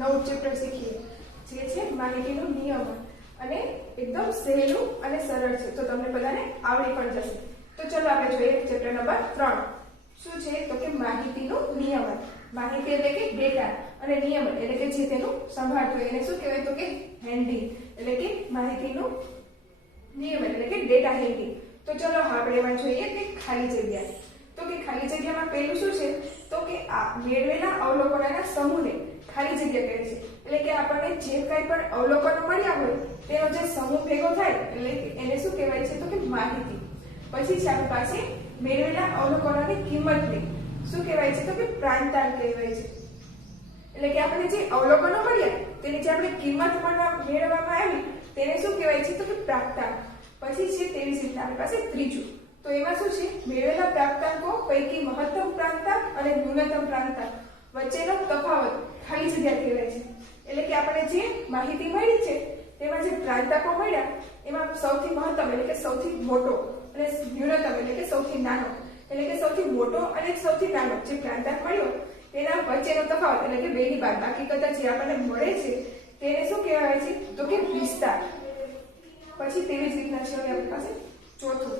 નવું ચેપ્ટર શીખીએ જે છે માહિતીનું નિયમન અને એકદમ સહેલું અને સરળ છે, તો તમને બધાને આવડી પણ જશે. તો ચલો આપણે જોઈએ ચેપ્ટર નંબર 3. શું છે તો કે માહિતીનું નિયમન. માહિતી એટલે કે ડેટા અને નિયમન એટલે કે જે તેનું સંભાળતું એને શું કહેવાય તો કે હેન્ડલિંગ, એટલે કે માહિતીનું નિયમન એટલે કે ડેટા હેન્ડલિંગ. તો ચલો આપણે એમાં જોઈએ કે ખાલી જગ્યા. તો કે ખાલી જગ્યામાં પહેલું શું છે તો કે આ મેળવેલા અવલોકનોના સમૂહને ખાલી જગ્યા કહે છે. એટલે કે આપણને જે કંઈ પણ અવલોકનો મળ્યા હોય તેનો જે સમૂહ ભેગો થાય એટલે એને શું કહેવાય છે તો કે માહિતી. પછી છે આપણી પાસે મેળવેલા અવલોકનોની કિંમતને શું કહેવાય છે તો કે પ્રાંતાંક કહેવાય છે. એટલે કે આપણે જે અવલોકનો મળ્યા તેની જે આપણે કિંમત મેળવવામાં આવી તેને શું કહેવાય છે તો કે પ્રાપ્તાંક. પછી છે તેવી જ રીતે આપણી પાસે ત્રીજું. તો એમાં શું છે મેળવેલા પ્રાપ્તાંકો પૈકી મહત્તમ પ્રાંતાંક અને ન્યૂનતમ પ્રાંતાંક વચ્ચેનો તફાવત ખાલી જગ્યા કહેવાય છે. એટલે કે આપણે જે માહિતી મળી છે તેમાં જે પ્રાંતાંકો મળ્યા એમાં સૌથી મહત્તમ એટલે કે સૌથી મોટો અને ન્યૂનતમ એટલે કે સૌથી નાનો, એટલે કે સૌથી મોટો અને સૌથી નાનો જે પ્રાંતાંક મળ્યો તેના વચ્ચેનો તફાવત એટલે કે બેની બાદબાકી કરતા જે આપણને મળે છે તેને શું કહેવાય છે તો કે વિસ્તાર. પછી તેવી જ રીતના છે આપણી પાસે ચોથું.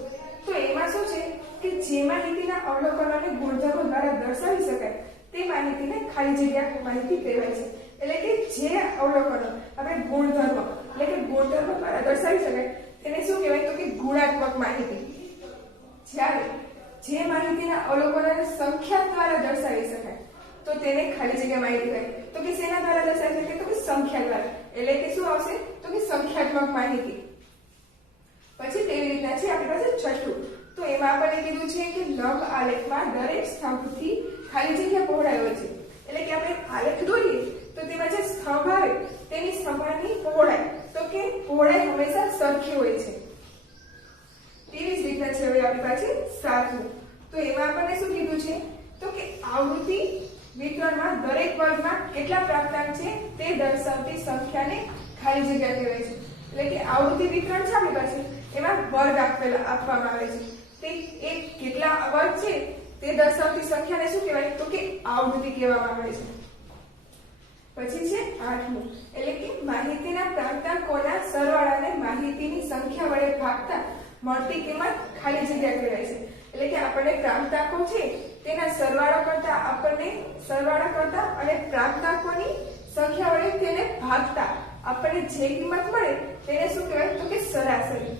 તો એમાં શું છે કે જે માહિતીના અવલોકનોને ગુણધર્મો દ્વારા દર્શાવી શકાય તે માહિતીને ખાલી જગ્યા માહિતી કહેવાય છે. એટલે કે જે અવલોકનો આપણે ગુણધર્મ એટલે કે ગુણધર્મ દ્વારા દર્શાવી શકાય તેને શું કહેવાય તો કે ગુણાત્મક માહિતી. જ્યારે જે માહિતીના અવલોકનોને સંખ્યા દ્વારા દર્શાવી શકાય તો તેને ખાલી જગ્યા માહિતી કહેવાય. તો કે શેના દ્વારા દર્શાવી શકાય તો કે સંખ્યા દ્વારા, એટલે કે શું આવશે તો કે સંખ્યાત્મક માહિતી. પછી તેવી રીતના છે આપણી પાસે છઠ્ઠું. તો એમાં આપણને કીધું છે કે લંબ આલેખમાં દરેક સ્તંભથી ખાલી જગ્યા પહોળાઈ હોય છે. એટલે કે આપણે આલેખ દોરીએ તો તેમાં જે સ્તંભ આવે તેની સ્તંભની પહોળાઈ તો કે પહોળાઈ હંમેશા સરખી હોય છે. તેવી જ રીતના છે હવે આપણી પાસે સાતમું. તો એમાં આપણને શું કીધું છે તો કે આવૃત્તિ વિતરણમાં દરેક વર્ગમાં કેટલા પ્રાપ્તાંક છે તે દર્શાવતી સંખ્યાને ખાલી જગ્યા કહેવાય છે. એટલે કે આવૃત્તિ વિતરણ છે આપણી પાસે એમાં વર્ગ આપવામાં આવે છે. તે એક કેટલા વર્ગ છે તે દર્શાવતી સંખ્યાને શું કહેવાય તો કે આવૃત્તિ કહેવામાં આવે છે. પછી છે આઠમું. એટલે કે માહિતીના પ્રાંતાંકોના સરવાળાને માહિતીની સંખ્યા વડે ભાગતા મળતી કિંમત ખાલી જગ્યા કહેવાય છે. એટલે કે આપણને પ્રાંતાંકો છે તેના સરવાળો કરતા અને પ્રાંતાંકોની સંખ્યા વડે તેને ભાગતા આપણને જે કિંમત મળે તેને શું કહેવાય તો કે સરાસરી.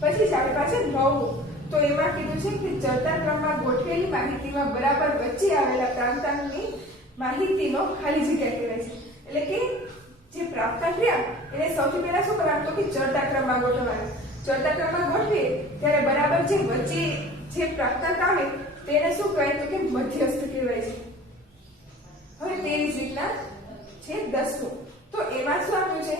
પછી આપણી પાસે નવમું. તો એમાં કીધું છે કે ચડતા ક્રમમાં ગોઠવેલી માહિતીમાં બરાબર વચ્ચે આવેલા પ્રાંતાંકની માહિતીનો ખાલી જગ્યા કહેવાય છે. એટલે કે જે પ્રાપ્તાંક રહ્યા એને સૌથી પહેલા શું કરવાનું તો કે ચડતા ક્રમમાં ગોઠવવાનું. ચડતા ક્રમમાં ગોઠવીએ ત્યારે બરાબર જે વચ્ચે જે પ્રાપ્તાંક આવે તેને શું કહેવાય તો કે મધ્યસ્થ કહેવાય છે. હવે તેવી જ રીતના છે 10મું. તો એમાં શું આપ્યું છે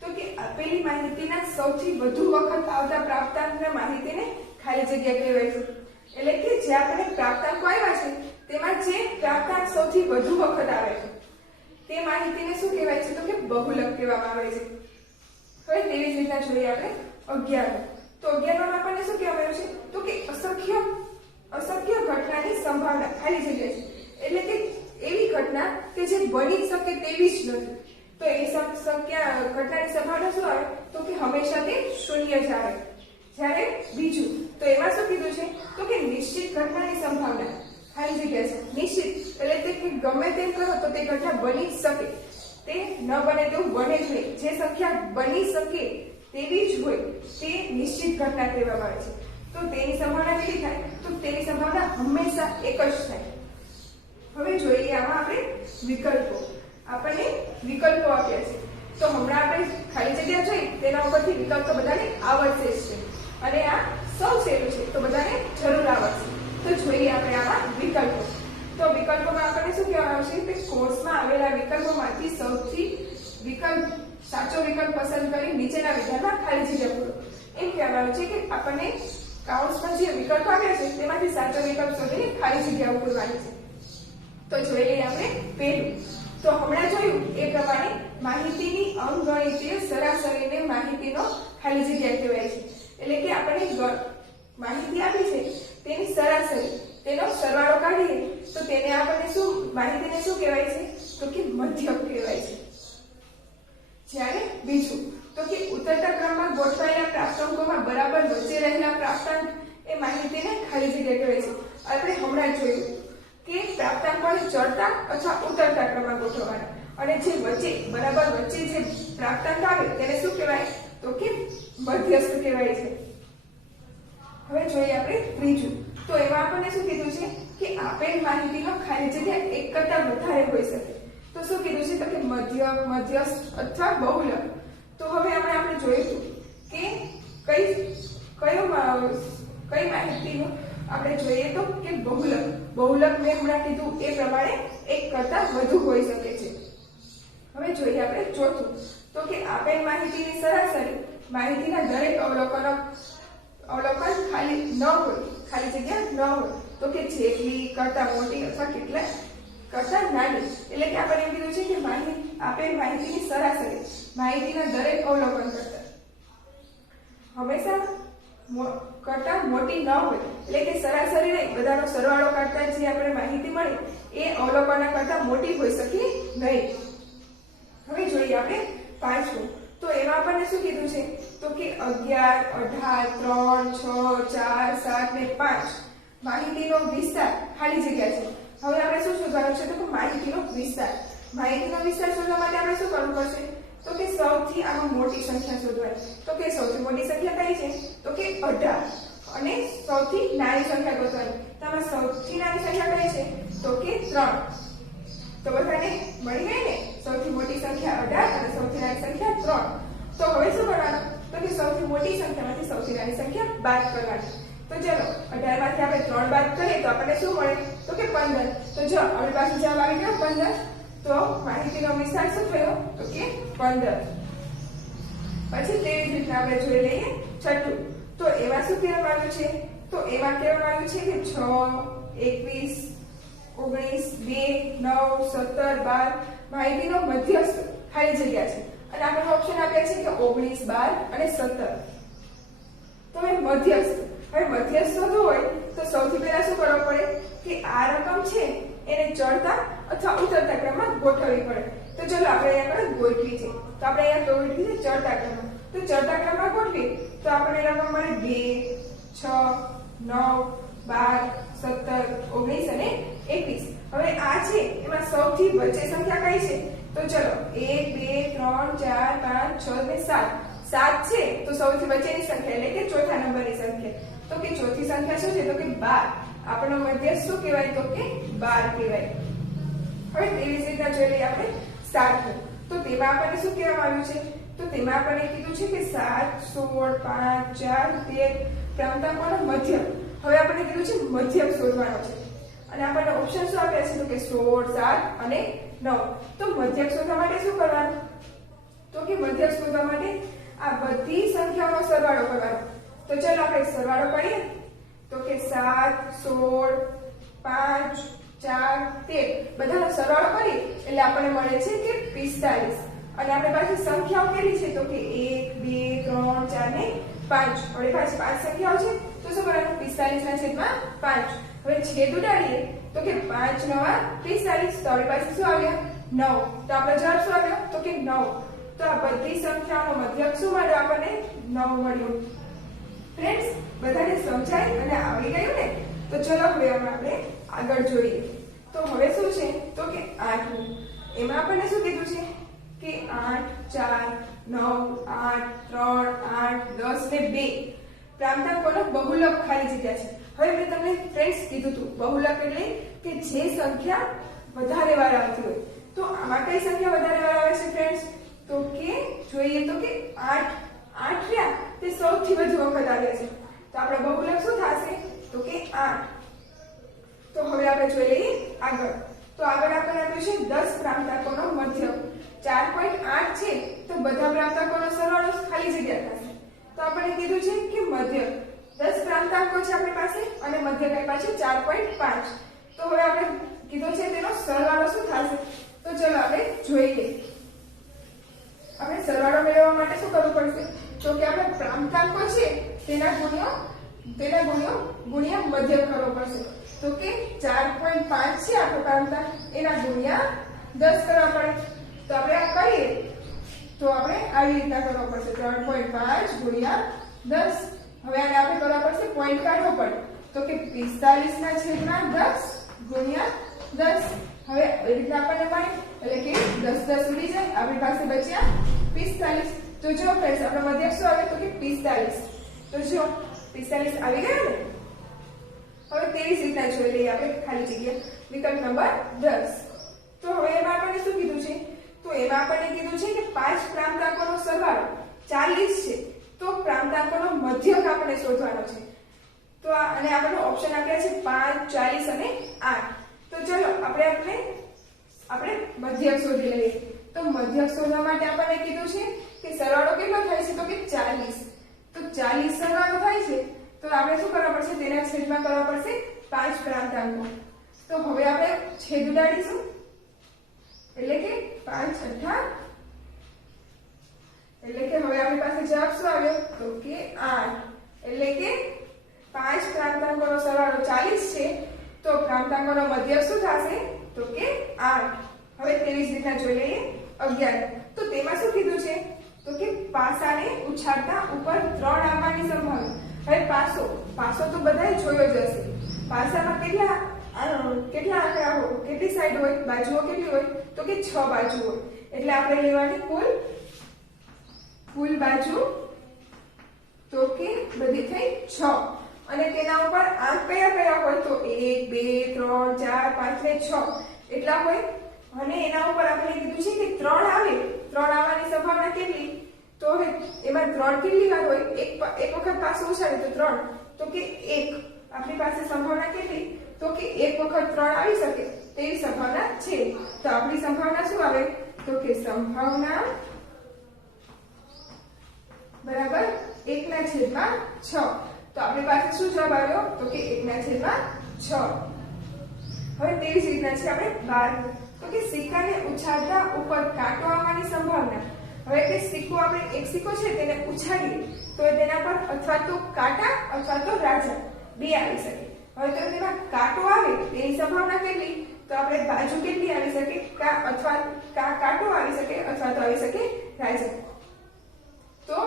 તો કે આપેલી માહિતીના સૌથી વધુ વખત આવતા પ્રાપ્તાંકના માહિતીને ખાલી જગ્યા કહેવાય છે. એટલે કે જે આપણે પ્રાપ્તાંકો આવ્યા છે તેમાં જે પ્રાપ્તાંક સૌથી વધુ વખત આવે છે તે માહિતીને શું કહેવાય છે તો કે બહુલક કહેવામાં આવે છે. હવે તેવી જ રીતના જોઈએ આપણે 11મું. તો 11માં આપણને શું કહેવામાં આવ્યું છે તો કે અશક્ય ઘટનાની સંભાવના ખાલી જગ્યા છે. એટલે કે એવી ઘટના કે જે બની શકે તેવી જ નથી તો એ ઘટનાની સંભાવના શું આવે તો કે હંમેશા તે શૂન્ય જ આવે. જ્યારે બીજું તો એમાં શું કીધું છે તો કે નિશ્ચિત ઘટનાની સંભાવના ખાલી જગ્યા છે. નિશ્ચિત એટલે તે કે ગમે તેમ કરો તો તે ઘટના બની શકે, તે ન બને તેવું બને જ નહીં. જે સંખ્યા બની શકે તેવી જ હોય તે નિશ્ચિત ઘટના કહેવામાં આવે છે. તો તેની સંભાવના કેટલી થાય તો તેની સંભાવના હંમેશા એક જ થાય. હવે જોઈએ આમાં આપણે વિકલ્પો. આપણને વિકલ્પો આપ્યા છે. તો હમણાં આપણે ખાલી જગ્યા જોઈ તેના ઉપરથી વિકલ્પ તો બધાને આવડશે જ છે અને આ સૌ સહેલું છે તો બધાને જરૂર આવડશે. તો જોઈએ આપણે આમાં વિકલ્પો. તો વિકલ્પોમાં આપણને શું કહેવામાં આવશે કે કોર્સમાં આવેલા વિકલ્પોમાંથી સૌથી સાચો વિકલ્પ પસંદ કરી નીચેના વિધાનમાં ખાલી જગ્યા પૂરો. એમ કહેવામાં આવે છે કે આપણને કાઉન્સમાં જે વિકલ્પો આવ્યા છે તેમાંથી સાચો વિકલ્પ શોધીને ખાલી જગ્યાઓ પૂરવાની છે. તો જોઈ લઈએ આપણે પહેલું. તો હમણાં જોયું એ પ્રમાણે માહિતીની અંકગણિતીય સરાસરીને માહિતીનો ખાલી જગ્યા કહેવાય છે. એટલે કે આપણને માહિતી આપી છે તેની સરાસરી તેનો સરવાળો કાઢીએ તો તેને આપણને શું માહિતીને શું કહેવાય છે તો કે મધ્યક કહેવાય છે. જ્યારે બીજું તો કે ઉતરતા ક્રમમાં ગોઠવાયેલા પ્રાપ્તાંકોમાં બરાબર વચ્ચે રહેલા પ્રાપ્તાંક એ માહિતીને ખાલી જગ્યા કહેવાય છે. આપણે હમણાં જોયું કે પ્રાપ્તાંકોને ચડતા અથવા ઉતરતા ક્રમમાં ગોઠવવાના, અને જે વચ્ચે બરાબર વચ્ચે જે પ્રાપ્તાંક આવે તેને શું કહેવાય તો કે મધ્યસ્થ કહેવાય છે. હવે જોઈએ આપણે ત્રીજું. તો એમાં આપણને શું કીધું છે કે આપેલ માહિતીનો ખાલી જગ્યા એક કરતાં વધારે હોઈ શકે. તો શું કીધું છે તો કે મધ્યક, મધ્યસ્થ અથવા બહુલક. તો હવે આપણે જોઈશું કે કઈ માહિતીનું આપણે જોઈએ તો કે બહુલક. બહુલક મેં હમણાં કીધું એ પ્રમાણે એક કરતાં વધુ હોઈ શકે છે. હવે જોઈએ આપણે ચોથું. તો કે આપેલ માહિતીની સરાસરી માહિતીના દરેક અવલોકન ખાલી ન હોય, ખાલી જગ્યા ન હોય તો કે જેટલી કરતાં મોટી અથવા કેટલા કરતાં નાની. એટલે કે આપણે એમ કીધું છે કે આપેલ માહિતીની સરાસરી માહિતીના દરેક અવલોકન કરતાં હંમેશા કરતાં મોટી ન હોય. એટલે કે સરાસરી નહીં, બધાનો સરવાળો કરતાં જે આપણે માહિતી મળે એ અવલોકન કરતાં મોટી હોઈ શકે નહીં. હવે જોઈએ આપણે પાંચમું. તો એમાં આપણને શું કીધું છે તો કે 11, 18, 3, 6, 4, 7 ને 5 માહિતીનો વિસ્તાર ખાલી જગ્યા છે. હવે આપણે શું શોધવાનું છે તો કે માહિતીનો વિસ્તાર. માહિતીનો વિસ્તાર શોધવા માટે આપણે શું કરવું પડશે તો કે સૌથી આમાં મોટી સંખ્યા શોધવાની. તો કે સૌથી મોટી સંખ્યા કઈ છે તો કે 18 અને સૌથી નાની સંખ્યા ગોતવાની. તો આમાં સૌથી નાની સંખ્યા કઈ છે તો કે 3. તો બધાને મળી ગઈ ને સૌથી મોટી સંખ્યા 18 અને સૌથી નાની સંખ્યા 3. તો હવે શું કરવાનું તો કે સૌથી મોટી સંખ્યામાંથી સૌથી નાની સંખ્યા બાદ કરવાની. તો ચલો 18 માંથી આપણે 3 બાદ કરીએ તો આપણને શું મળે તો કે 15. તો જો આપણી પાસે જવાબ આવી ગયો 15. તો માહિતીનો વિસ્તાર શું થયો તો કે 15. પછી તેવી જ રીતના આપણે જોઈ લઈએ છઠ્ઠું. તો એમાં શું કહેવામાં આવ્યું છે તો એમાં કહેવામાં આવ્યું છે કે 6, 21, 19, 2, 9, 17, 12 માહિતીનો મધ્યસ્થ ખાલી જગ્યા છે. અને આપણે ઓપ્શન આપ્યા છે કે 19, 12 અને 17. તો એ મધ્યસ્થ. હવે મધ્યસ્થ શોધવું હોય તો સૌથી પહેલા શું કરવું પડે કે આ રકમ છે એને ચડતા અથવા ઉતરતા ક્રમમાં ગોઠવવી પડે. તો ચલો આપણે અહીંયા આગળ ગોઠવી છે. તો આપણે અહીંયા ગોઠવી છે ચડતા ક્રમમાં. તો ચડતા ક્રમમાં ગોઠવીએ તો આપણને રકમ મળે 2, 6, 9, 12, 17, 19 અને 21. હવે આ છે એમાં સૌથી વચ્ચે સંખ્યા કઈ છે તો ચલો 1, 2, 3, 4, 5, 6 ને 7. 7 છે તો સૌથી વચ્ચેની સંખ્યા એટલે કે ચોથા નંબરની સંખ્યા. તો કે ચોથી સંખ્યા શું છે તો કે 12. આપણો મધ્યસ્થ શું કહેવાય તો કે 12 કહેવાય. હવે તેવી જ રીતના જોઈ લઈએ આપણે 7. તો તેમાં આપણને શું કહેવામાં આવ્યું છે તો તેમાં આપણને કીધું છે કે 7, 16, 5, 4, 13 પ્રાપ્તાંકોનો મધ્યક. હવે આપણને કીધું છે મધ્યક શોધવાનો છે અને આપણને ઓપ્શન શું આપ્યા છે તો કે 16, 7 અને 9. તો મધ્યક શોધવા માટે શું કરવાનું તો કે મધ્યક શોધવા માટે આ બધી સંખ્યાઓનો સરવાળો કરવાનો. તો ચાલો આપણે સરવાળો કરીએ તો કે 7, 16, 5, 4, 13 બધાનો સરવાળો કરીએ એટલે આપણને મળે છે કે 45. અને આપણે પાસે સંખ્યાઓ કેટલી છે તો કે 1, 2, 3, 4 ને 5. આપણી પાસે 5 સંખ્યાઓ છે તો શું કરવાનું 45 ના છેદમાં 5. હવે છેદ ઉડાડીએ તો કે 5 × 9 = 45. તો આપણી પાસે શું આવ્યા 9. તો આપણો જવાબ શું આવ્યો તો કે 9. તો આ બધી સંખ્યાઓનો મધ્યક શું મળ્યો આપણને 9 મળ્યો. ફ્રેન્ડ્સ બધાને સમજાય અને આવડી ગયું ને તો ચલો હવે આપણે આગળ જોઈએ. તો હવે શું છે તો કે 8. એમાં આપણને શું કીધું છે કે 8, 4, 9, 8, 3, 8, 10 ને 2 પ્રાપ્તાંકોનો બહુલક ખાલી જગ્યા છે. હવે મેં તમને ફ્રેન્ડ્સ કીધું હતું બહુલક એટલે કે જે સંખ્યા વધારે વાર આવતી હોય. તો આમાં કઈ સંખ્યા વધારે વાર આવે છે ફ્રેન્ડ્સ તો કે જોઈએ તો કે 8 રહ્યા તે સૌથી વધુ વખત આવ્યા છે. તો આપણો બહુલક શું થશે તો કે 8. તો હવે આપણે જોઈ લઈએ આગળ. તો આગળ આપણને આપ્યું છે 10 પ્રાપ્તાંકોનો મધ્યક. 4.8 છે તો બધા પ્રાપ્તાંકોનો સરવાળો ખાલી જગ્યા થશે. તો આપણે કીધું છે કે મધ્યક 10 પ્રાપ્તાંકો છે આપણી પાસે અને મધ્યક આપ્યા છે 4.5. તો હવે આપણે કીધું છે તેનો સરવાળો શું થશે તો ચલો આપણે જોઈ લઈએ. આપણે સરવાળો મેળવવા માટે શું કરવું પડશે તો કે આપણે પ્રાપ્તાંકો છે તેના ગુણ્યો મધ્યક કરવો પડશે. તો કે 4.5 છે આપણો પ્રાપ્તાંક એના ગુણ્યા 10 કરવા પડે. તો આપણે આ કરીએ તો આપણે આવી રીતના કરવા પડશે 3.5 ગુણ્યા 10. હવે આને આપણે કરવા પડશે પોઈન્ટ કાઢવો પડે તો કે 45 ના છેદમાં 10 ગુણ્યા 10. હવે એ રીતના આપણને મળે એટલે કે 10 ઉડી જાય, આપણી પાસે બચ્યા 45. તો જો ફ્રેન્ડ્સ આપણો મધ્યક શું આવે તો કે 45. તો જો 45 આવી ગયા ને. હવે તેવી જ રીતના જોઈ લઈએ આપણે ખાલી જગ્યા વિકલ્પ નંબર 10. તો હવે એમાં આપણને શું કીધું છે તો એમાં આપણને કીધું છે કે 5 પ્રાંતાંકોનો સરવાળો 40 છે. તો પ્રાંતાંકોનો મધ્યક આપણે શોધવાનો છે. તો અને આપણને ઓપ્શન આપ્યા છે 5, 40 અને 8. તો ચલો આપણે મધ્યક શોધી લઈએ. તો મધ્યક શોધવા માટે આપણને કીધું છે કે સરવાળો કેટલો થાય છે તો કે 40. તો 40 સરવાળો થાય છે તો આપણે શું કરવા પડશે તેના છેદમાં કરવા પડશે 5 પ્રાંતાંકો. તો હવે આપણે છેદ ઉડાડીશું એટલે કે 5 8 એટલે કે હવે આપણી પાસે જવાબ શું આવ્યો તો કે 8. એટલે કે 5 પ્રાંતાંકોનો સરવાળો 40 છે તો પ્રાંતાંકોનો મધ્યક શું થશે તો કે 8. હવે તેવી જ રીતના જોઈ લઈએ 11. તો તેમાં શું કીધું છે તો કે પાસાને ઉછાળતા ઉપર 3 આવવાની સંભાવના. હવે પાસો તો બધાએ જોયો જ હશે. પાસામાં કેટલા આંકડા હોય, કેટલી સાઈડ હોય, બાજુઓ કેટલી હોય તો કે 6 બાજુ હોય. એટલે આપણે લેવાની કુલ બાજુ તો કે બધી થઈ 6. અને તેના ઉપર આંક કયા હોય તો 1 2 3 4 5 ને 6 એટલા હોય. અને એના ઉપર આપણે કીધું છે કે 3 આવે, 3 આવવાની સંભાવના કેટલી તો એમાં 3 કેટલી વાર હોય એક વખત પાસો ઉછાળે તો 3 તો કે 1. આપણી પાસે સંભાવના કેટલી તો કે એક વખત 3 આવી શકે તેવી સંભાવના છે. તો આપણી સંભાવના શું આવે તો કે સંભાવના બરાબર 1/6. તો આપણી પાસે શું જવાબ આવ્યો તો કે 1/6. હવે તેવી જ રીતના છે આપણે 12. તો કે સિક્કાને ઉછાળતા ઉપર કાંટો આવવાની સંભાવના. હવે કે સિક્કો આપણે એક સિક્કો છે તેને ઉછાળીએ તો તેના પર અથવા તો કાંટા અથવા તો રાજા બે આવી શકે. હવે તો તેમાં કાંટો આવે તેની સંભાવના કેટલી તો આપણે બાજુ કેટલી આવી શકે અથવા કાંટો આવી શકે અથવા તો આવી શકે રાજા. તો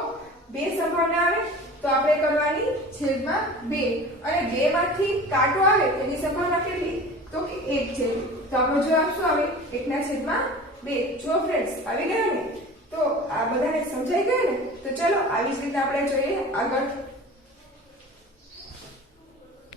બે સંભાવના આવે તો આપણે કરવાની છેદમાં 2. અને 2 માંથી કાંટો આવે તેની સંભાવના કેટલી તો કે 1 છે. તો આપણો જવાબ શું આવે 1/2. જો ફ્રેન્ડ્સ આવી ગયા ને તો આ બધાને સમજાઈ ગયા ને. તો ચલો આવી જ રીતે આપણે જોઈએ આગળ